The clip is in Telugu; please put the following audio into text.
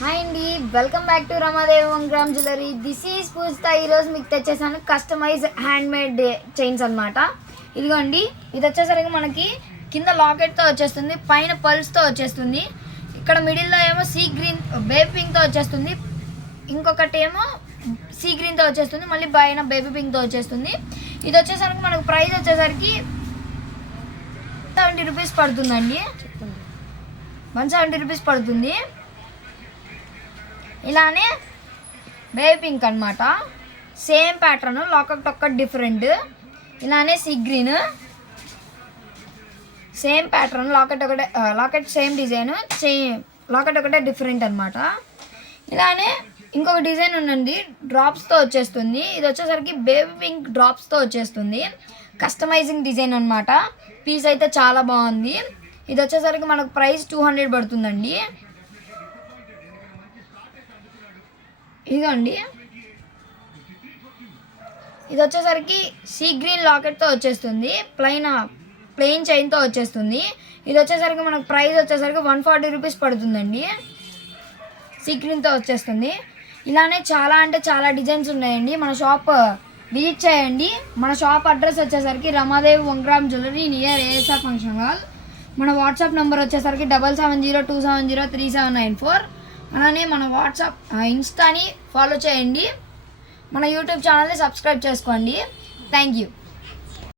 హాయ్ అండి, welcome back to Ramadevi 1 gram jewellery. This is Poojitha. ఈరోజు మీకు తెచ్చేసాను కస్టమైజ్ హ్యాండ్ మేడ్ చైన్స్ అనమాట. ఇదిగోండి, ఇది వచ్చేసరికి మనకి కింద లాకెట్తో వచ్చేస్తుంది, పైన పల్స్తో వచ్చేస్తుంది. ఇక్కడ మిడిల్లో ఏమో సీ గ్రీన్ బేబీ పింక్తో వచ్చేస్తుంది, ఇంకొకటి ఏమో సీ గ్రీన్తో వచ్చేస్తుంది, మళ్ళీ పైన బేబీ పింక్తో వచ్చేస్తుంది. ఇది వచ్చేసరికి మనకు ప్రైస్ వచ్చేసరికి 170 రూపీస్ పడుతుందండి. 170 రూపీస్ పడుతుంది. ఇలానే బేబీ పింక్ అనమాట, సేమ్ ప్యాటర్న్, లాకెట్ ఒక్కటి డిఫరెంట్. ఇలానే sea green, same pattern, locket same design, locket ఒకటే డిఫరెంట్ అనమాట. ఇలానే ఇంకొక డిజైన్ ఉందండి, డ్రాప్స్తో వచ్చేస్తుంది. ఇది వచ్చేసరికి బేబీ పింక్ డ్రాప్స్తో వచ్చేస్తుంది, కస్టమైజింగ్ డిజైన్ అనమాట. పీస్ అయితే చాలా బాగుంది. ఇది వచ్చేసరికి మనకు ప్రైస్ 200 పడుతుందండి. ఇదిగోండి, ఇది వచ్చేసరికి సీ గ్రీన్ లాకెట్తో వచ్చేస్తుంది, ప్లెయిన్ చైన్తో వచ్చేస్తుంది. ఇది వచ్చేసరికి మనకు ప్రైస్ వచ్చేసరికి 140 రూపీస్ పడుతుందండి. సీ గ్రీన్తో వచ్చేస్తుంది. ఇలానే చాలా డిజైన్స్ ఉన్నాయండి. మన షాప్ విజిట్ చేయండి. మన షాప్ అడ్రస్ వచ్చేసరికి Ramadevi 1 gram jewellery near ASR function hall. మన వాట్సాప్ నెంబర్ వచ్చేసరికి 7702703794. అలానే మన వాట్సాప్ ఇన్స్టాని ఫాలో చేయండి. మన యూట్యూబ్ ఛానల్ని సబ్స్క్రైబ్ చేసుకోండి. Thank you.